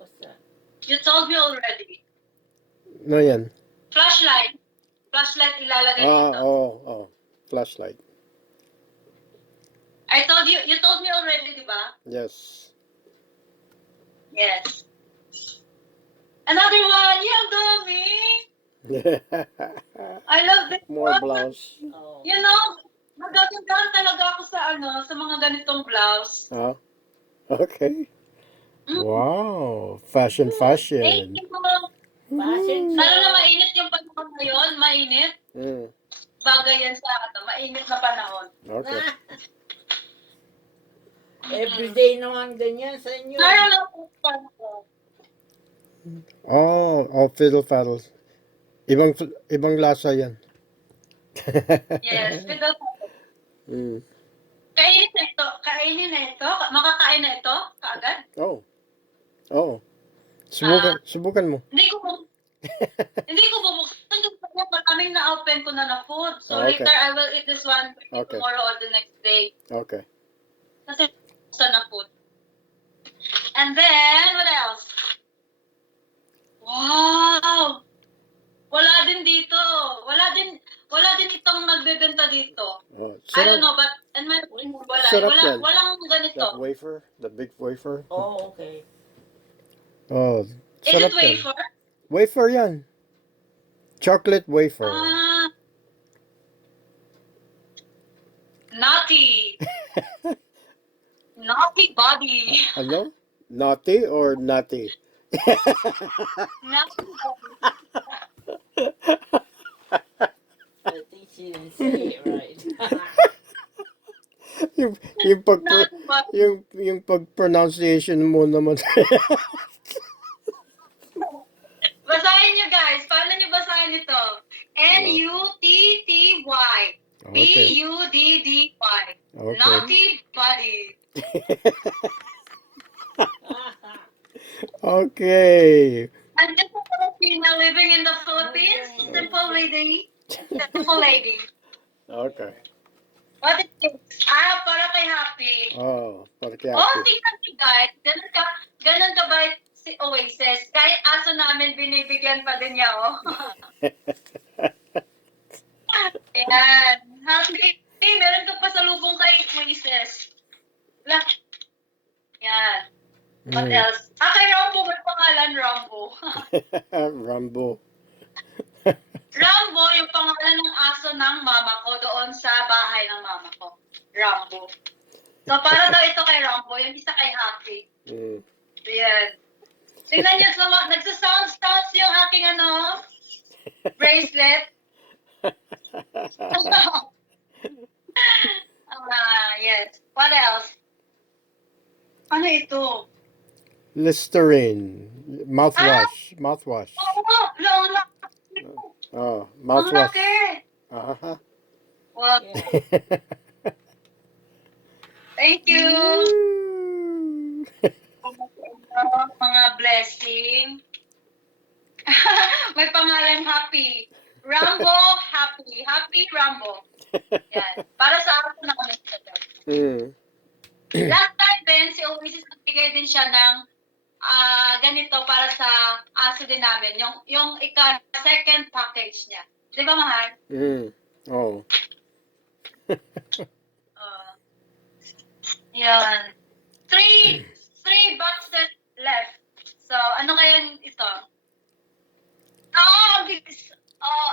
What's that? You told me already. No yan. Flashlight. Flashlight ilalagay dito. Oh. Flashlight. I told you told me already, di ba? Yes. Yes. Another one. Yeah, dami. I love this More one. blouse. Oh. You know, magagandahan talaga ako sa mga ganitong blouse. Oh. Okay. Mm. Wow. Fashion. Thank you. Fashion Lalo na show. mainit yung panahon ngayon. Mainit. Mm. Bagay yan sa mainit na panahon. Okay. Everyday naman ganyan sa inyo. Lalo na po panahon. Oh, fiddle faddles. Ibang lasa yan. Yes. Pero, Mm. kainin na ito. Kainin na ito. Makakain na ito. Kaagad. Oh. Subukan mo. Hindi ko bubuksan kasi maraming na-open ko na food. So Okay. later I will eat this one maybe Okay. tomorrow or the next day. Okay. Kasi buksan na food. And then, what else? Wow! Wala din dito. Wala din itong nagbebenta dito. Oh, I don't know, but and wala. Sarap yan. Walang ganito. That wafer, the big wafer. Oh, okay. Oh, Is sarap it wafer? yan. Wafer yan. Chocolate wafer. Naughty. Naughty body. Ano? Naughty or nutty? Naughty body. I think she didn't say it right. yung Naughty body. yung pag-pronunciation mo naman. Basahin nyo guys. Paano nyo basahin ito? N-U-T-T-Y. Okay. B-U-D-D-Y. Okay. Naughty body. Okay. I'm just a Filipino living in the Philippines. Simple lady. Simple lady. Okay. What is this? Para kay Happy. Oh, para kay Oh, Happy. tingnan nyo guys. Ganun ka ba si Oasis? Kahit aso namin, binibigyan pa din niya, oh. Ayan. Happy. Meron ka pa salubong kay What else? Kay Rambo, may pangalan Rambo. Rambo. Rambo, yung pangalan ng aso ng mama ko doon sa bahay ng mama ko. Rambo. So, para daw ito kay Rambo, yung isa kay Happy. Mm. Ayan. Tingnan niyo, nagsasounds yung aking bracelet. Yes. What else? Ano ito? Listerine. Mouthwash. Mouthwash. Oo, lola. Oh, Ang mouthwash. laki. Aha. Well, thank you. Mga blessing. May pangalan Happy. Rambo, Happy. Happy Rambo. Yan. Para sa ako na kami sa Mm. Last time din, si Oasis nagbigay din siya ng ganito para sa aso din namin. Yung second package niya. Di ba, mahal? Mm. Oh. Yan. Three boxes left. So, ano kaya ito? Oh, bigs. Oh.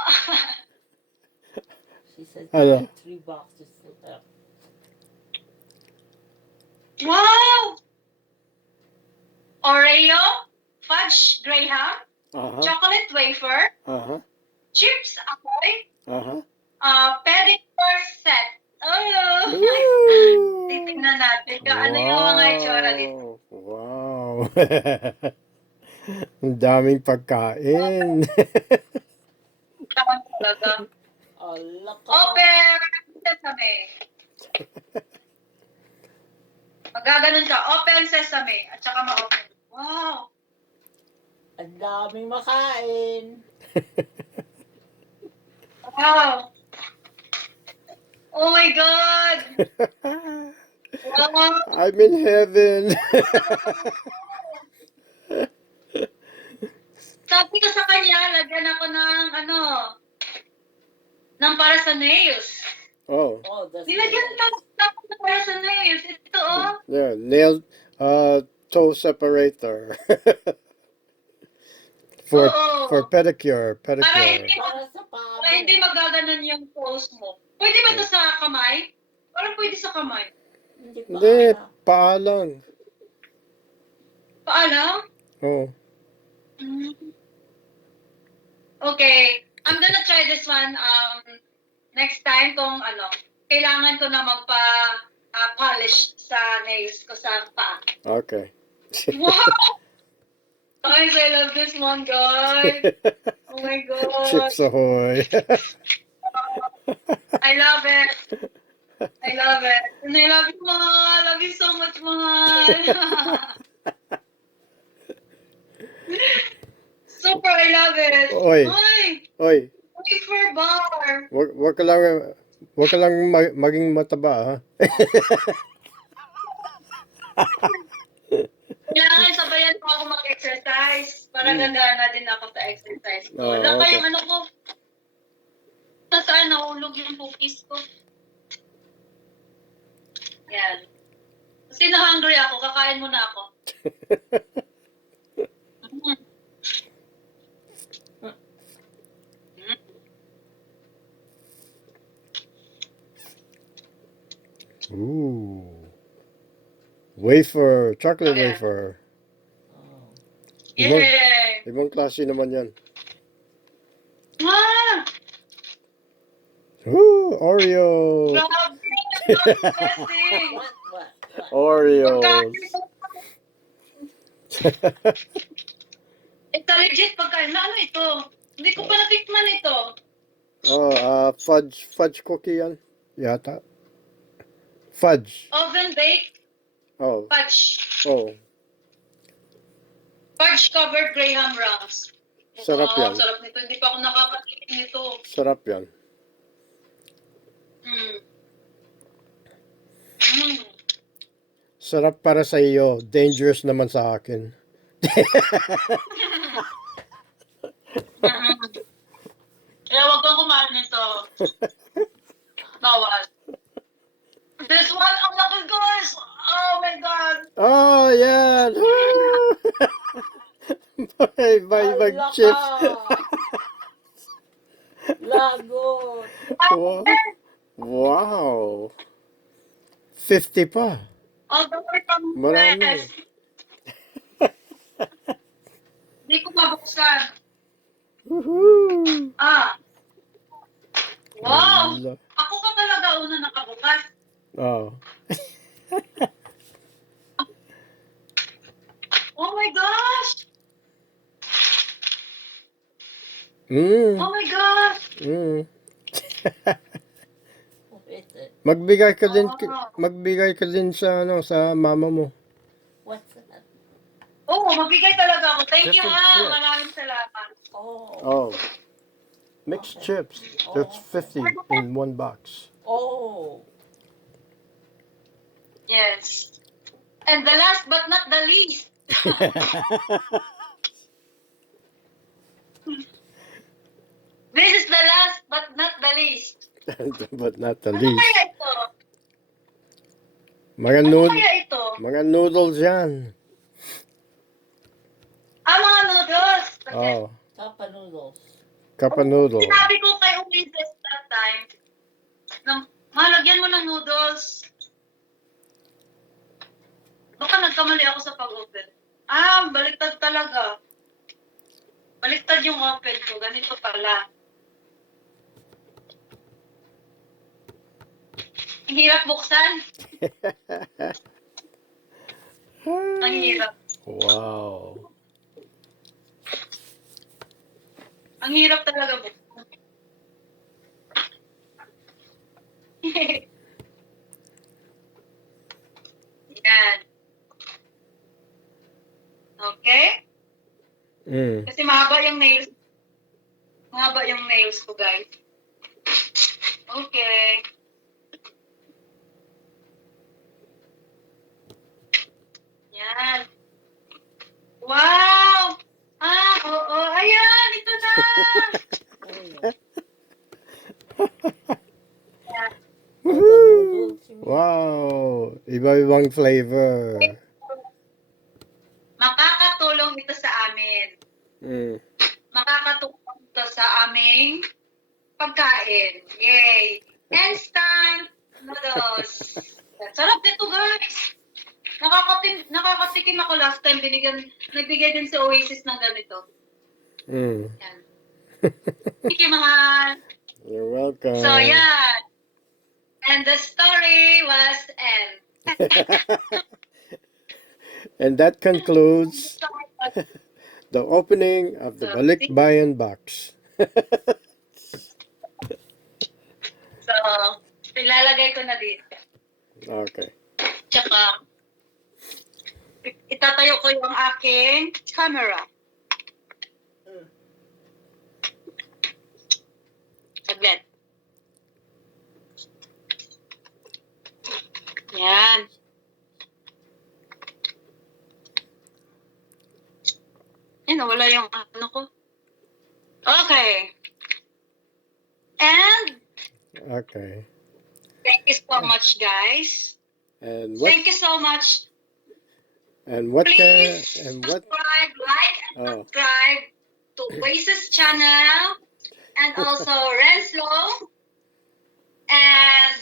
She said Ano? 3 boxes left. Wow! Oreo, fudge graham, Aha. chocolate wafer, Aha. chips ahoy, Aha. pedicure set. Oh! Woo! Titignan natin kung ano yung mga itsura dito. Wow. Ang daming pagkain. Tama talaga. Allah ka. Open sesame. Magaganon ka. Open sesame. At saka ma-open. Wow! Ang daming makain. Wow! Oh my God! Wow! I'm in heaven. Sabi ko sa kanya, lagyan ako ng ng para sa nails. Oh, Oh, that's Nilagyan pa ako ng para sa nails. Ito oh. yeah, nail toe separator. for Oo. for pedicure, Para hindi, para sa para hindi magaganon yung toes mo. Pwede ba ito sa kamay? Parang pwede sa kamay. Hindi pa. Hindi, paa lang. Paalam? Oh. Mm. Okay. I'm gonna try this one next time kung kailangan ko na magpa-polish sa nails ko sa paa. Okay. Wow! Guys, I love this one, guys. Oh my God. Chips Ahoy. I love it. I love it. And I love you, Mahal. I love you so much, Mahal. Super, I love it. Oy. Ay, Oy, wafer bar. wag ka lang maging mataba, ha? Kailangan sabayan mo ako mag-exercise para gagana din ako sa exercise ko. Oh, Wala pa okay. yung ko. Nasaan nahulog yung cookies ko. Yan. Kasi na-hungry ako, kakain muna ako. Ooh. Wafer, chocolate Okay. wafer. Oh. Yay! Ibang klase naman yan. Ah! Ooh, Oreo. Grabe! Blessing! What? Oreos. Ito legit pagkain. Ano ito? Hindi ko pa natikman ito. Fudge cookie yan. Yata. Fudge. Oven baked Oh, fudge. oh. Fudge covered graham rounds. Sarap yan. Sarap nito. Hindi pa ako nakakatikim nito. Sarap yan. Mm. Mm. Sarap para sa iyo. Dangerous naman sa akin. Kaya wag kang kumain nito. Bawal. This one, ang laki guys! Oh my God! Oh, yan! Bye, mag-chips. Lagot. Wow. Wow. 50 pa. Oh, gawin pang Marami. press. Hindi ko mabuksan. Woohoo! Ah, wow! Ala. Ako pa talaga una nakabukas. Oh. Oh my gosh! Mm. Oh my gosh! Mm. What is it? Magbigay ka din sa sa mama mo. What's that? Oh, magbigay talaga ako. Thank you, Just a ha. chip. Maraming salamat. Oh. Oh. Mixed chips. That's 50 in one box. Oh. Yes. And the last but not the least. This is the last but not the least. But not the Ano least. kaya ito? Mga, Ano nood kaya ito? mga noodles yan. Mga noodles. Oh. Kappa noodles. Cup of noodle. Sinabi ko kay Ulises that time, na malagyan mo ng noodles. Baka nagkamali ako sa pag-open. Baliktad talaga. Baliktad yung open ko. Ganito pala. Ang hirap buksan. Ang hirap. Wow. Ang hirap talaga buksan. Yan. Okay? Mm. Kasi mahaba yung nails. Mahaba yung nails ko, guys. Okay. Yan. Wow! Oo. Ayan! Ito na! Yan. Woohoo! Wow. Iba-ibang flavor. Makakatulong ito sa amin. Mm. Makakatulong ito sa aming pagkain. Yay! Instant noodles. Sarap nito, guys. Nakakatikim ako last time. Nagbigay din si Oasis ng ganito. Mm. Yan. Thank you, mahal. You're welcome. So, yan. And the story was end. And that concludes the opening of the Balikbayan box. So, ilalagay ko na dito. Okay. Tsaka, itatayo ko yung aking camera. Saglit. Yan. Nawala yung ano ko. Okay. And, Okay. thank you so much, guys. And what? Thank you so much. And what? Please And what? subscribe, like, and Oh. subscribe to Oasis channel and also Renslow. And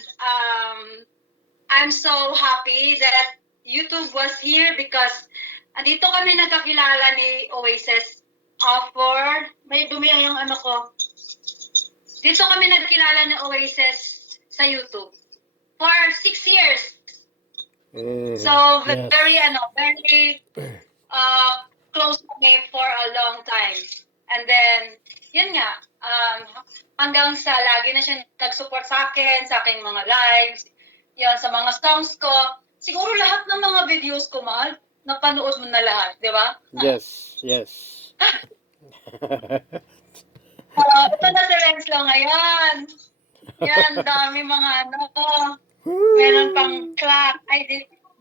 I'm so happy that YouTube was here because andito kami nagkakilala ni Oasis for may dumi yung ano ko. Dito kami nagkilala ni Oasis sa YouTube for 6 years. Mm, So, yes. very close kami for a long time. And then, yun nga, hanggang sa lagi na siya nag-support sa aking mga lives, yan, sa mga songs ko. Siguro lahat ng mga videos ko, mahal, napanood mo na lahat, di ba? Yes. Yes. Ito na si Renslow ngayon. Yan, dami mga meron pang clock. Ay,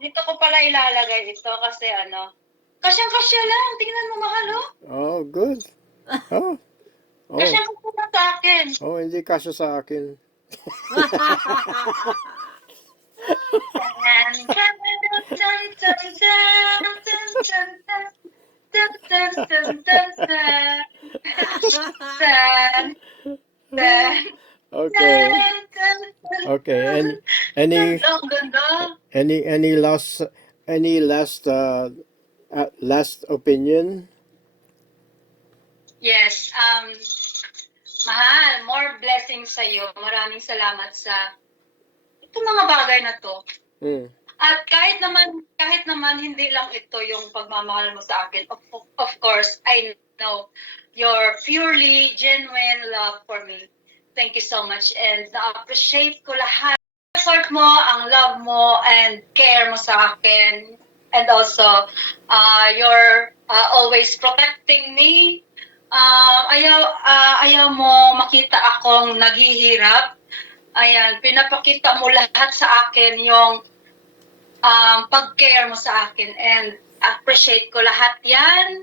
dito ko pala ilalagay ito kasi kasyang-kasya lang. Tingnan mo, mahal, oh. Oh, good. Oh. Oh. Kasyang-kasya lang sa akin. Oh, hindi kasya sa akin. Okay. Okay. Any Ang ganda. any last opinion? Yes, mahal, more blessings sa iyo. Maraming salamat sa itong mga bagay na to. Mm. At kahit naman hindi lang ito yung pagmamahal mo sa akin. Of course, I know your purely genuine love for me. Thank you so much, and na-appreciate ko lahat effort mo, ang love mo and care mo sa akin, and also you're always protecting me. Ayaw mo makita akong naghihirap. Ayan, pinapakita mo lahat sa akin yung pag-care mo sa akin, and appreciate ko lahat yan.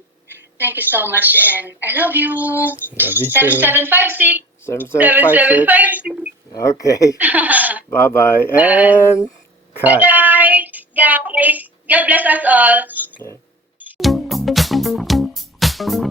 Thank you so much, and I love you. Love you too. 7756. 7756. Okay. Bye-bye. And cut. Guys, God bless us all. Okay.